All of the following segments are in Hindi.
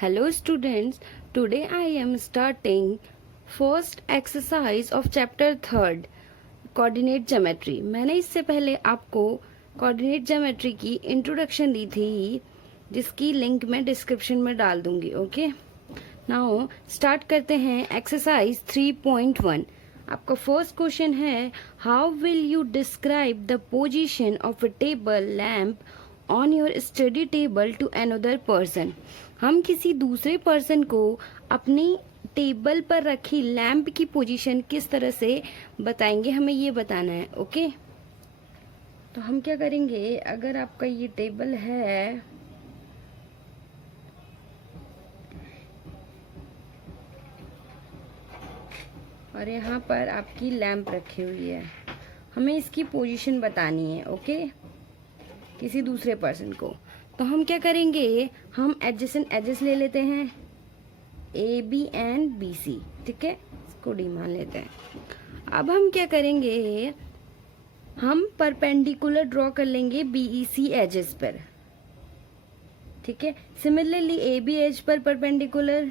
Hello students, today I am starting first exercise of chapter 3rd coordinate geometry। मैंने इससे पहले आपको coordinate geometry की इंट्रोडक्शन दी थी जिसकी लिंक मैं डिस्क्रिप्शन में डाल दूंगी। ओके, नाउ स्टार्ट करते हैं एक्सरसाइज 3.1। आपका फर्स्ट क्वेश्चन है, how will you describe the position of a table lamp on your study table to another person. हम किसी दूसरे पर्सन को अपनी टेबल पर रखी लैंप की पोजीशन किस तरह से बताएंगे, हमें ये बताना है। ओके, तो हम क्या करेंगे, अगर आपका ये टेबल है और यहाँ पर आपकी लैंप रखी हुई है, हमें इसकी पोजीशन बतानी है। ओके, किसी दूसरे पर्सन को, तो हम क्या करेंगे, हम एडजेसेंट एजेस ले लेते हैं A B and B C. ठीक है, इसको डी मान लेते हैं। अब हम क्या करेंगे, हम परपेंडिकुलर ड्रॉ कर लेंगे बीई सी एजेस पर। ठीक है, सिमिलरली ए बी एज पर परपेंडिकुलर।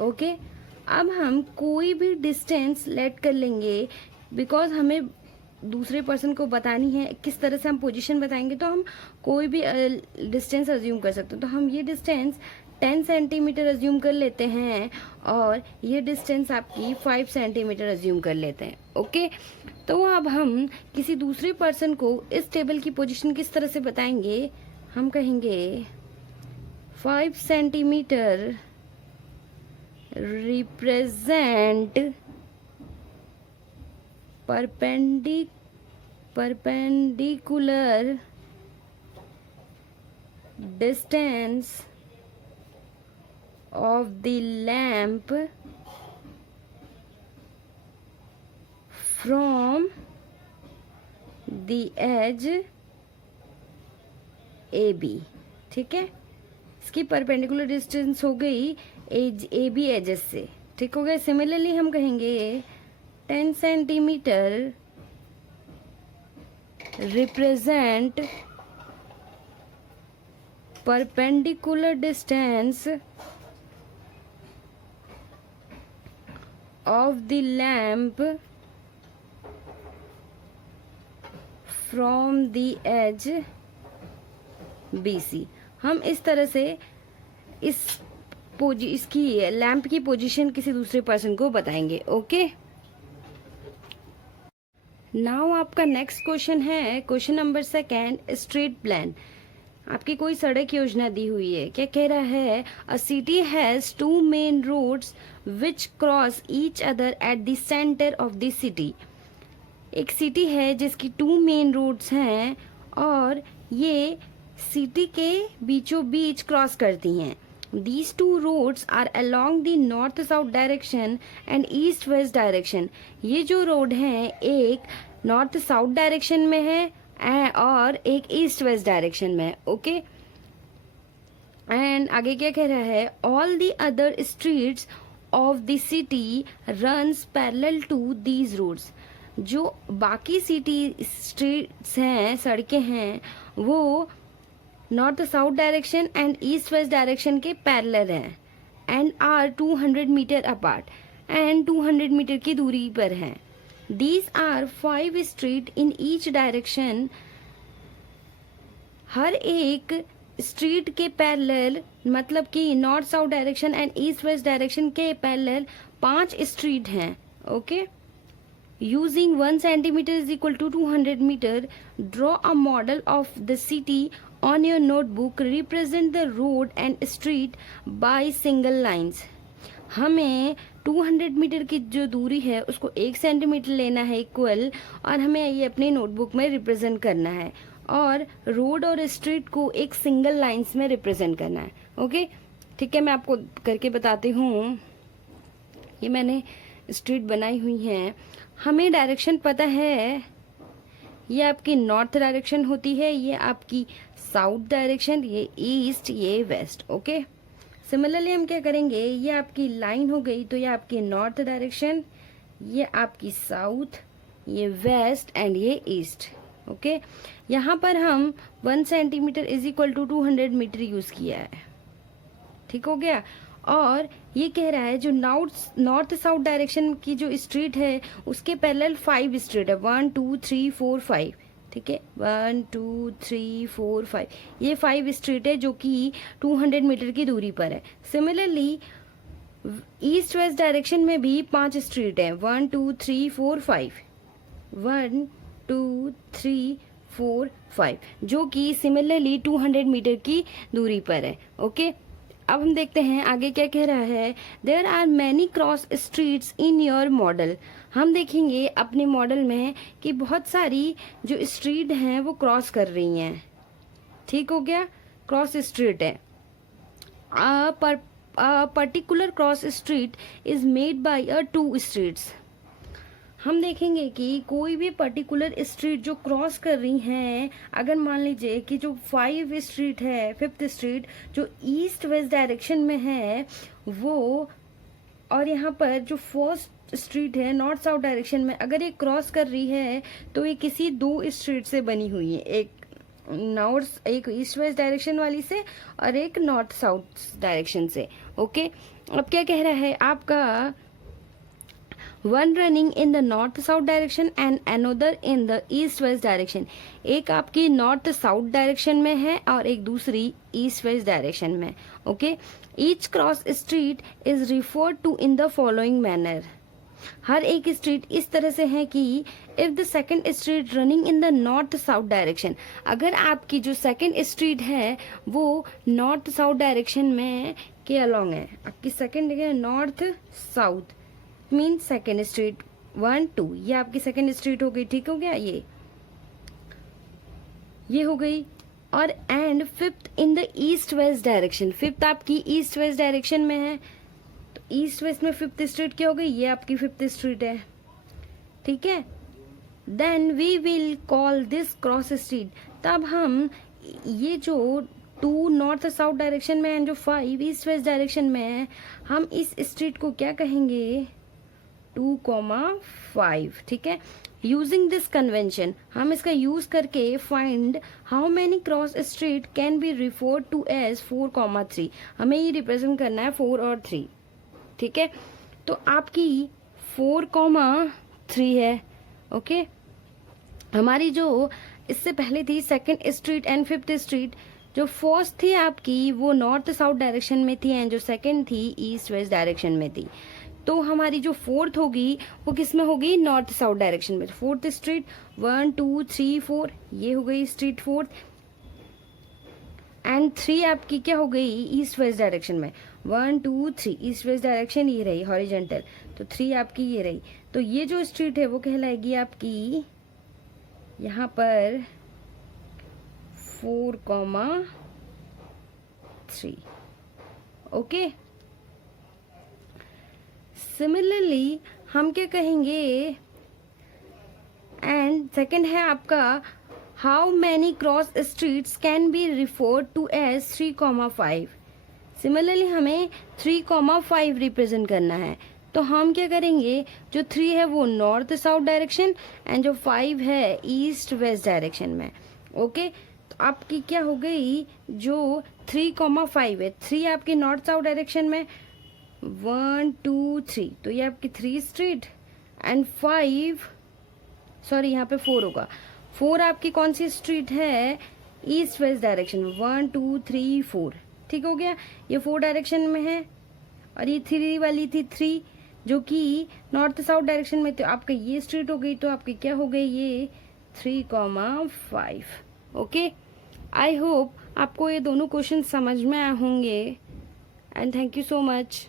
ओके, अब हम कोई भी डिस्टेंस लेट कर लेंगे, बिकॉज हमें दूसरे पर्सन को बतानी है किस तरह से हम पोजीशन बताएंगे, तो हम कोई भी डिस्टेंस अज्यूम कर सकते हैं। तो हम ये डिस्टेंस 10 सेंटीमीटर अज्यूम कर लेते हैं और ये डिस्टेंस आपकी 5 सेंटीमीटर अज्यूम कर लेते हैं। ओके, तो अब हम किसी दूसरे पर्सन को इस टेबल की पोजीशन किस तरह से बताएंगे, हम कहेंगे 5 centimetre represent perpendicular distance of the lamp from the edge AB। ठीक है, इसकी परपेंडिकुलर डिस्टेंस हो गई एज ए बी एजेस से। ठीक हो गया। सिमिलरली हम कहेंगे 10 centimetre represent perpendicular distance of the lamp from the edge BC। हम इस तरह से इसकी लैंप की पोजीशन किसी दूसरे पर्सन को बताएंगे। ओके, नाउ आपका नेक्स्ट क्वेश्चन है, क्वेश्चन नंबर 2, स्ट्रीट प्लान। आपकी कोई सड़क योजना दी हुई है। क्या कह रहा है, a city has 2 main roads which cross each other at the centre of the city. एक सिटी है जिसकी 2 मेन रोड्स हैं और ये सिटी के बीचों बीच क्रॉस करती हैं। These 2 roads are along the north south direction and east west direction। ये जो रोड हैं एक नॉर्थ साउथ डायरेक्शन में है और एक ईस्ट वेस्ट डायरेक्शन में है। ओके, एंड आगे क्या कह रहा है, all the other streets of the city runs parallel to these roads. जो बाकी सिटी स्ट्रीट्स हैं, सड़कें हैं, वो north south direction and east west direction के पैरेलल हैं and are 200 metre apart and 200 metre की दूरी पर हैं। These are 5 street in each direction. हर एक स्ट्रीट के पैरेलल, मतलब कि north south direction and east west direction के पैरेलल 5 स्ट्रीट हैं। Okay, using 1 centimeter is equal to 200 meter, draw a model of the city on your notebook, represent the road and street by single lines। हमें 200 मीटर की जो दूरी है उसको 1 सेंटीमीटर लेना है इक्वल, और हमें ये अपनी नोटबुक में रिप्रेजेंट करना है और रोड और स्ट्रीट को एक सिंगल लाइंस में रिप्रेजेंट करना है। ओके, ठीक है, मैं आपको करके बताती हूँ। ये मैंने स्ट्रीट बनाई हुई है। हमें डायरेक्शन पता है, ये आपकी नॉर्थ डायरेक्शन होती है, ये आपकी साउथ डायरेक्शन, ये ईस्ट, ये वेस्ट। ओके, सिमिलरली हम क्या करेंगे, ये आपकी लाइन हो गई, तो ये आपकी नॉर्थ डायरेक्शन, ये आपकी साउथ, ये वेस्ट एंड ये ईस्ट। ओके, यहाँ पर हम 1 centimetre is equal to 200 metre use किया है। ठीक हो गया। और ये कह रहा है जो नॉर्थ साउथ डायरेक्शन की जो स्ट्रीट है उसके पैरेलल 5 स्ट्रीट है, 1 2 3 4 5, ठीक है, 1 2 3 4 5, ये 5 स्ट्रीट है जो कि 200 मीटर की दूरी पर है। सिमिलरली ईस्ट वेस्ट डायरेक्शन में भी 5 स्ट्रीट है, 1 2 3 4 5, 1 2 3 4 5, जो कि सिमिलरली 200 मीटर की दूरी पर है। ओके, अब हम देखते हैं आगे क्या कह रहा है। There are many cross streets in your model. हम देखेंगे अपने मॉडल में कि बहुत सारी जो स्ट्रीट हैं वो क्रॉस कर रही हैं, ठीक हो गया, क्रॉस स्ट्रीट है। Particular cross street is made by 2 streets. हम देखेंगे कि कोई भी पर्टिकुलर स्ट्रीट जो क्रॉस कर रही हैं, अगर मान लीजिए कि जो 5 स्ट्रीट है, 5th स्ट्रीट जो ईस्ट वेस्ट डायरेक्शन में है वो, और यहाँ पर जो 1st स्ट्रीट है नॉर्थ साउथ डायरेक्शन में, अगर ये क्रॉस कर रही है तो ये किसी 2 स्ट्रीट से बनी हुई है, एक ईस्ट वेस्ट डायरेक्शन वाली से और एक नॉर्थ साउथ डायरेक्शन से। ओके, अब क्या कह रहा है आपका, one running in the north south direction and another in the east west direction. एक आपकी नॉर्थ साउथ डायरेक्शन में है और एक दूसरी ईस्ट वेस्ट डायरेक्शन में। Okay, each cross street is referred to in the following manner. हर एक स्ट्रीट इस तरह से है कि if the second street running in the north south direction, अगर आपकी जो सेकंड स्ट्रीट है वो नॉर्थ साउथ डायरेक्शन में के अलोंग है, आपकी सेकंड है north south mean second street 1 2, ये आपकी सेकेंड स्ट्रीट हो गई, ठीक हो गया, ये हो गई। और and 5th in the east west direction, 5th आपकी ईस्ट वेस्ट डायरेक्शन में है, तो ईस्ट वेस्ट में 5th स्ट्रीट क्या हो गई, ये आपकी 5th स्ट्रीट है, ठीक है। Then we will call this cross street, तब हम ये जो 2 नॉर्थ साउथ डायरेक्शन में है, जो 5 ईस्ट वेस्ट डायरेक्शन में है, हम इस स्ट्रीट को क्या कहेंगे, 2,5, ठीक है। यूजिंग दिस कन्वेंशन, हम इसका यूज करके find how many cross street can be referred to as 4,3। हमें ये रिप्रेजेंट करना है 4 और 3, ठीक है। तो आपकी 4,3 है। ओके, हमारी जो इससे पहले थी second street and 5th street, जो फर्स्ट थी आपकी वो नॉर्थ साउथ डायरेक्शन में थी एंड जो सेकंड थी ईस्ट वेस्ट डायरेक्शन में थी। तो हमारी जो 4th होगी वो किस में होगी, नॉर्थ साउथ डायरेक्शन में। 4th स्ट्रीट 1 2 3 4, ये हो गई स्ट्रीट 4th, एंड 3 आपकी क्या हो गई, ईस्ट वेस्ट डायरेक्शन में। 1 2 3 ईस्ट वेस्ट डायरेक्शन ये रही हॉरिजेंटल, तो 3 आपकी ये रही। तो ये जो स्ट्रीट है वो कहलाएगी आपकी यहाँ पर 4,3। ओके, सिमिलरली हम क्या कहेंगे, एंड सेकंड है आपका how many cross streets can be referred to as 3,5। Similarly हमें 3,5 रिप्रेजेंट करना है, तो हम क्या करेंगे, जो 3 है वो नॉर्थ साउथ डायरेक्शन एंड जो 5 है ईस्ट वेस्ट डायरेक्शन में। ओके, तो आपकी क्या हो गई, जो 3,5 है, 3 आपकी नॉर्थ साउथ डायरेक्शन में, 1 2 3, तो ये आपकी 3 स्ट्रीट एंड 5, सॉरी यहाँ पे 4 होगा, 4 आपकी कौन सी स्ट्रीट है, ईस्ट वेस्ट डायरेक्शन में, 1 2 3 4, ठीक हो गया, ये 4 डायरेक्शन में है और ये 3 वाली थी 3 जो कि नॉर्थ साउथ डायरेक्शन में, तो आपका ये स्ट्रीट हो गई, तो आपकी क्या हो गई, ये 3,5। ओके, आई होप आपको ये दोनों क्वेश्चन समझ में आए होंगे and thank you so much.